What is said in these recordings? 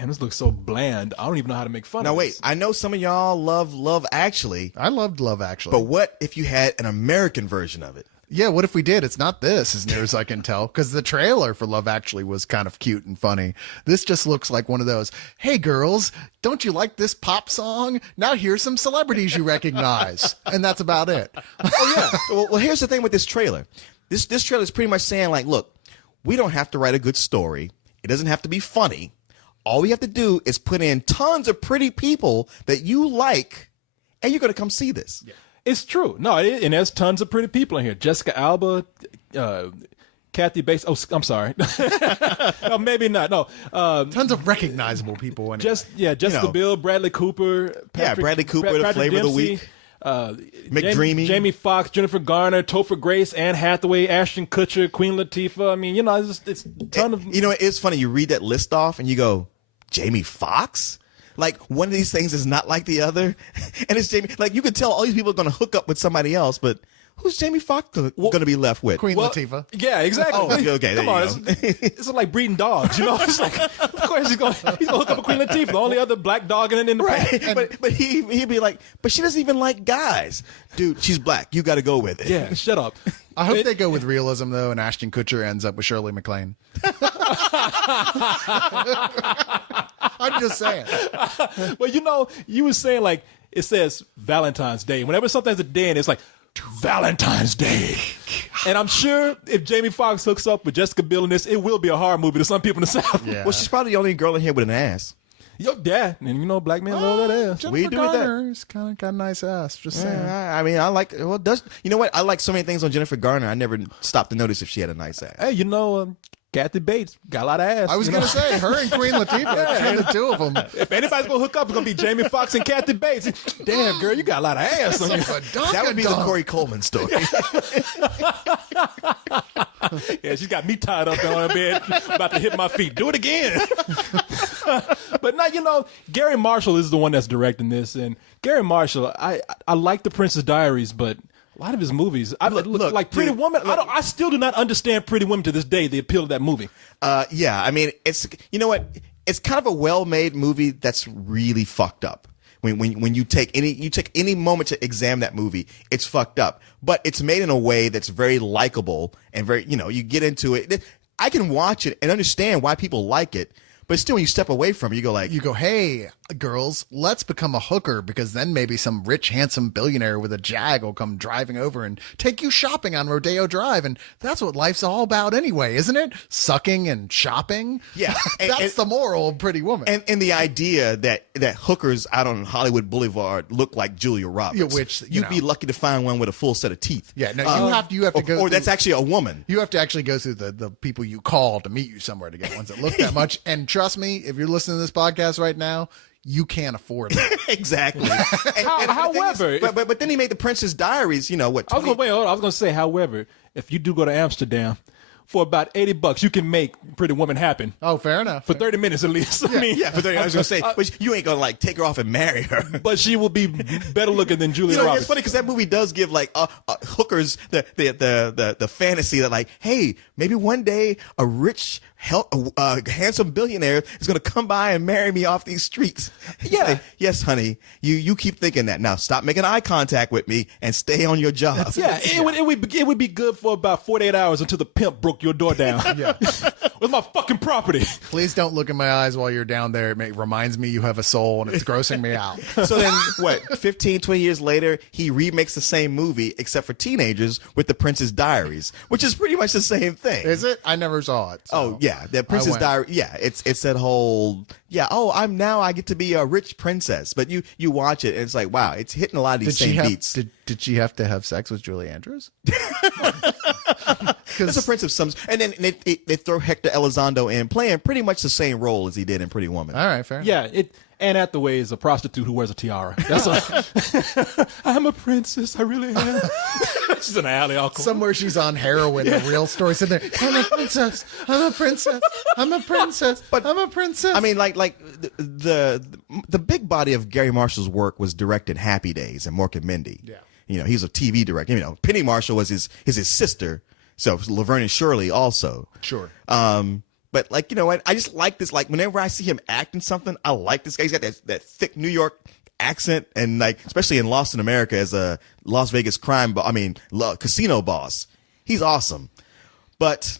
man, this looks so bland. I don't even know how to make fun Now of wait, this. I know some of y'all love Love Actually, I loved Love Actually. but what if you had an American version of it? Yeah, what if we did? It's not this, as near as I can tell, because the trailer for Love Actually was kind of cute and funny. This just looks like one of those, hey, girls, don't you like this pop song? Now here's some celebrities you recognize. And that's about it. Oh, yeah. Well, here's the thing with this trailer. This trailer is pretty much saying, like, look, we don't have to write a good story. It doesn't have to be funny. All we have to do is put in tons of pretty people that you like, and you're going to come see this. Yeah. It's true. No, and there's tons of pretty people in here. Jessica Alba, Kathy Bates. Oh, I'm sorry. No, maybe not. No. Tons of recognizable people in it. Jessica Biel, Bradley Cooper. Bradley Cooper, the flavor of the week. McDreamy. Jamie Foxx, Jennifer Garner, Topher Grace, Anne Hathaway, Ashton Kutcher, Queen Latifah. I mean, it's a ton of... It's funny. You read that list off and you go, Jamie Foxx? Like, one of these things is not like the other. And it's Jamie. Like, you could tell all these people are going to hook up with somebody else, but who's Jamie Foxx going to be left with? Queen Latifah. Yeah, exactly. Oh, okay. Come on. It's like breeding dogs, you know? It's like, of course he's going to hook up with Queen Latifah, the only other black dog in the pack. But he'd be like, but she doesn't even like guys. Dude, she's black. You got to go with it. Yeah, shut up. I hope they go with realism, though, and Ashton Kutcher ends up with Shirley MacLaine. I'm just saying. Well, you were saying, like, it says Valentine's Day. Whenever something has a day in it, it's like, Valentine's Day. And I'm sure if Jamie Foxx hooks up with Jessica Biel in this, it will be a horror movie to some people in the South. Yeah. Well, she's probably the only girl in here with an ass. Yo, yeah. And black men love that ass. Jennifer We do with that. Garner's kind of got a nice ass. Just saying. I mean, I like, you know what? I like so many things on Jennifer Garner. I never stopped to notice if she had a nice ass. Hey, Kathy Bates got a lot of ass. I was going to say, her and Queen Latifah, the two of them. If anybody's going to hook up, it's going to be Jamie Foxx and Kathy Bates. Damn, girl, you got a lot of ass on you. That would be the Corey Coleman story. Yeah, she's got me tied up on her bed, about to hit my feet. Do it again. But now, Gary Marshall is the one that's directing this. And Gary Marshall, I like The Princess Diaries, but a lot of his movies, look, like Pretty Woman. I still do not understand Pretty Woman to this day, the appeal of that movie. Yeah, I mean, you know what? It's kind of a well-made movie that's really fucked up. When you take any moment to examine that movie, it's fucked up. But it's made in a way that's very likable and very, you get into it. I can watch it and understand why people like it. But still, when you step away from it, you go, hey, girls, let's become a hooker, because then maybe some rich, handsome billionaire with a Jag will come driving over and take you shopping on Rodeo Drive. And that's what life's all about anyway, isn't it? Sucking and shopping. Yeah. That's the moral of Pretty Woman. And the idea that hookers out on Hollywood Boulevard look like Julia Roberts. Yeah, which, you'd be lucky to find one with a full set of teeth. Yeah, no, you have to go. Or that's actually a woman. You have to actually go through the people you call to meet you somewhere to get ones that look that much. And trust me, if you're listening to this podcast right now, you can't afford it. Exactly. However, but then he made The Princess Diaries. What? I was going to say, however, if you do go to Amsterdam, for about $80, you can make Pretty Woman happen. Oh, fair enough. For 30 minutes at least. Yeah, for 30 I was going to say, but you ain't going to like take her off and marry her. But she will be better looking than Julia Roberts. It's funny because that movie does give like hookers the fantasy that, like, hey, maybe one day a rich, handsome billionaire is going to come by and marry me off these streets. Yeah. Like, yes, honey. You keep thinking that. Now stop making eye contact with me and stay on your job. Yeah, it would be good for about 48 hours until the pimp broke your door down. Yeah. With my fucking property. Please don't look in my eyes while you're down there. It reminds me you have a soul and it's grossing me out. So then, 15, 20 years later, he remakes the same movie, except for teenagers, with The Princess Diaries, which is pretty much the same thing. Is it? I never saw it. So. Oh, yeah. The Princess Diaries. Yeah, it's that whole, I get to be a rich princess. But you watch it, and it's like, wow, it's hitting a lot of these same beats. Did she have to have sex with Julie Andrews? That's a prince of some, and then they throw Hector Elizondo in, playing pretty much the same role as he did in Pretty Woman. All right, fair. Yeah, Anne Hathaway is a prostitute who wears a tiara. I'm a princess, I really am. She's in an alley all cool. Somewhere she's on heroin. The real story sitting there. I'm a princess. I'm a princess. I'm a princess. But I'm a princess. I mean, like the big body of Gary Marshall's work was directed Happy Days and Mork and Mindy. Yeah. He's a TV director. Penny Marshall was his sister. So Laverne and Shirley also. Sure. But like, you know what? I just like this. Like whenever I see him act in something, I like this guy. He's got that thick New York accent, and like especially in Lost in America as a Las Vegas casino boss. He's awesome. But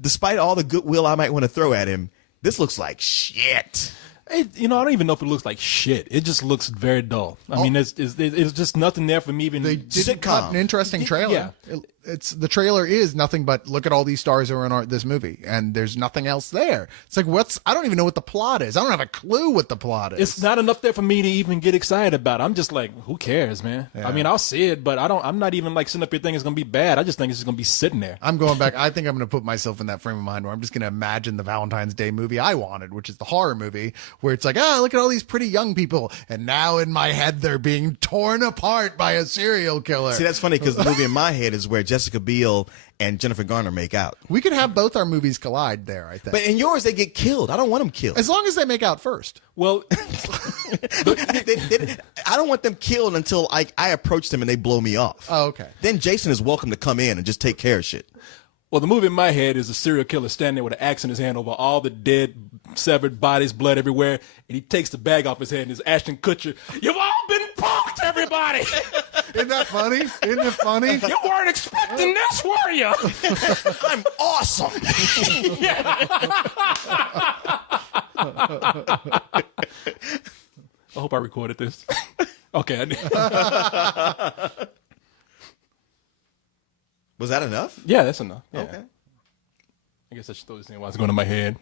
despite all the goodwill I might want to throw at him, this looks like shit. I don't even know if it looks like shit. It just looks very dull. I mean, it's just nothing there for me. Even They didn't cut an interesting trailer. Yeah. It's the trailer is nothing but look at all these stars who are in this movie, and there's nothing else there. It's like I don't even know what the plot is. I don't have a clue what the plot is. It's not enough there for me to even get excited about it. I'm just like, who cares, man? I mean, I'll see it, but I'm not even like sitting up here thinking it's gonna be bad. I just think it's just gonna be sitting there. I'm going back. I think I'm going to put myself in that frame of mind where I'm just going to imagine the Valentine's Day movie I wanted, which is the horror movie, where it's like, look at all these pretty young people, and now in my head they're being torn apart by a serial killer. See, that's funny because the movie in my head is where Jessica Biel and Jennifer Garner make out. We could have both our movies collide there, I think. But in yours, they get killed. I don't want them killed. As long as they make out first. Well, I don't want them killed until I approach them and they blow me off. Oh, okay. Then Jason is welcome to come in and just take care of shit. the movie in my head is a serial killer standing there with an axe in his hand over all the dead, severed bodies, blood everywhere, and he takes the bag off his head and is Ashton Kutcher. You've all been punked, everybody! Isn't that funny? Isn't it funny? You weren't expecting this, were you? I'm awesome. I hope I recorded this. Okay. Was that enough? Yeah, that's enough. Yeah. Okay. I guess I should throw this in while it's going to my head.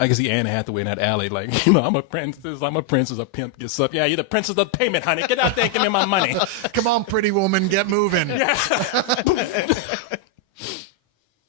I can see Anne Hathaway in that alley, like, I'm a princess, a pimp, gets up. Yeah, you're the princess of payment, honey. Get out there and give me my money. Come on, pretty woman, get moving.